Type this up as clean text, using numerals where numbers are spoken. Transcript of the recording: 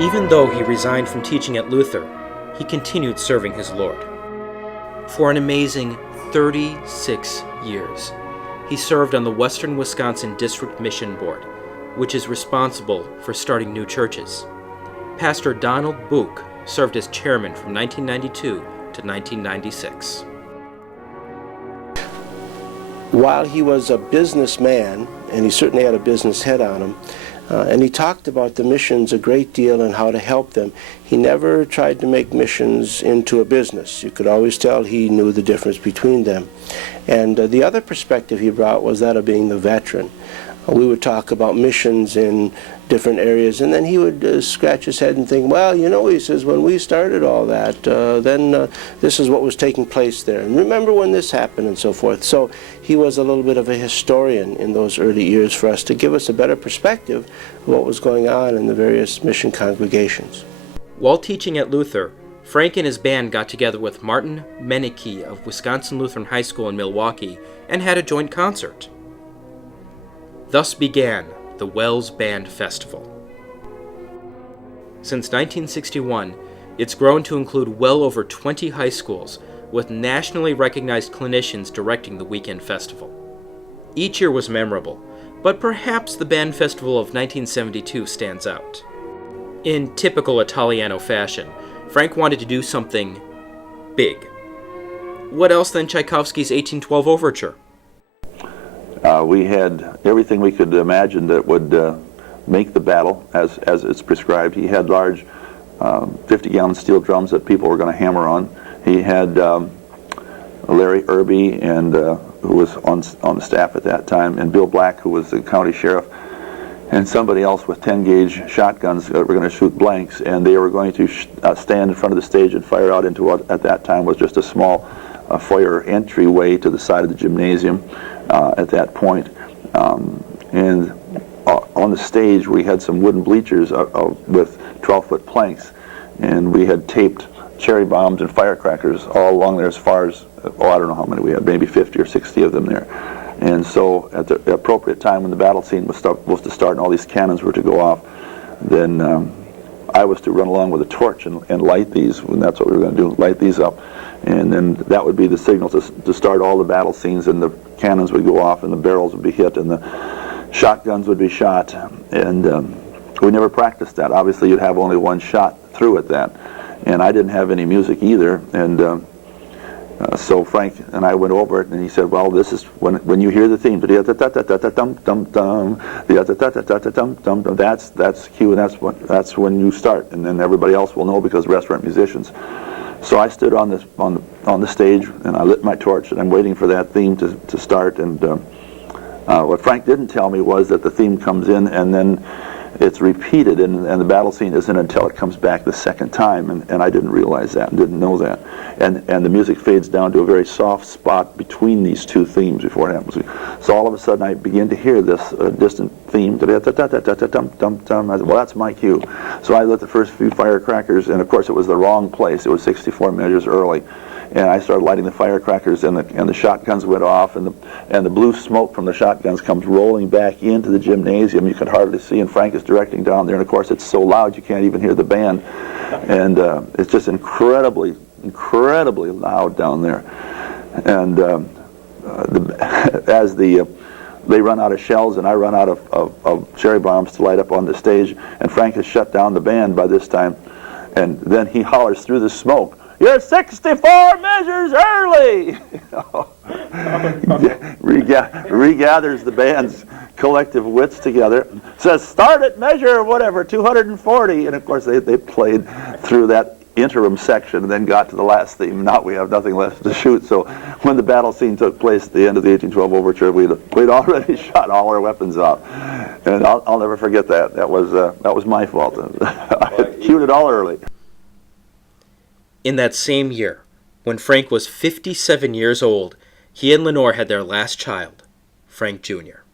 Even though he resigned from teaching at Luther, he continued serving his Lord. For an amazing 36 years, he served on the Western Wisconsin District Mission Board, which is responsible for starting new churches. Pastor Donald Book served as chairman from 1992 to 1996. While he was a businessman, and he certainly had a business head on him, and he talked about the missions a great deal and how to help them, he never tried to make missions into a business. You could always tell he knew the difference between them. And the other perspective he brought was that of being the veteran. We would talk about missions in different areas, and then he would scratch his head and think, well, you know, he says, when we started all that, then this is what was taking place there. And remember when this happened and so forth. So he was a little bit of a historian in those early years for us to give us a better perspective of what was going on in the various mission congregations. While teaching at Luther, Frank and his band got together with Martin Meneke of Wisconsin Lutheran High School in Milwaukee and had a joint concert. Thus began the Wells Band Festival. Since 1961, it's grown to include well over 20 high schools, with nationally recognized clinicians directing the weekend festival. Each year was memorable, but perhaps the Band Festival of 1972 stands out. In typical Italiano fashion, Frank wanted to do something big. What else than Tchaikovsky's 1812 Overture? We had everything we could imagine that would make the battle as it's prescribed. He had large 50-gallon steel drums that people were going to hammer on. He had Larry Irby, and who was on the staff at that time, and Bill Black, who was the county sheriff, and somebody else with 10-gauge shotguns that were going to shoot blanks, and they were going to stand in front of the stage and fire out into what at that time was just a small foyer entryway to the side of the gymnasium at that point. And on the stage we had some wooden bleachers with 12-foot planks, and we had taped cherry bombs and firecrackers all along there as far as, I don't know how many we had, maybe 50 or 60 of them there. And so at the appropriate time when the battle scene was supposed to start and all these cannons were to go off, then I was to run along with a torch and light these, and that's what we were going to do, light these up. And then that would be the signal to start all the battle scenes, and the cannons would go off and the barrels would be hit and the shotguns would be shot. And we never practiced that. Obviously you'd have only one shot through at that. And I didn't have any music either. And so Frank and I went over it, and he said, well, this is when you hear the theme, that's cue, and that's when you start, and then everybody else will know because the rest aren't musicians. So I stood on the stage, and I lit my torch, and I'm waiting for that theme to start. And what Frank didn't tell me was that the theme comes in, and then it's repeated, and the battle scene isn't until it comes back the second time, and I didn't realize that and didn't know that. And the music fades down to a very soft spot between these two themes before it happens. So all of a sudden I begin to hear this distant theme. Well, that's my cue. So I lit the first few firecrackers, and of course it was the wrong place. It was 64 measures early. And I started lighting the firecrackers, and the shotguns went off, and the blue smoke from the shotguns comes rolling back into the gymnasium. You could hardly see, and Frank is directing down there, and of course it's so loud you can't even hear the band, and it's just incredibly loud down there. And as they run out of shells and I run out of cherry bombs to light up on the stage, and Frank has shut down the band by this time, and then he hollers through the smoke, "You're 64 measures early!" Regathers the band's collective wits together, says, "Start at measure, whatever, 240. And of course they played through that interim section and then got to the last theme. Now we have nothing left to shoot. So when the battle scene took place at the end of the 1812 Overture, we'd already shot all our weapons off. And I'll never forget that. That was my fault. I had cued it all early. In that same year, when Frank was 57 years old, he and Lenore had their last child, Frank Jr.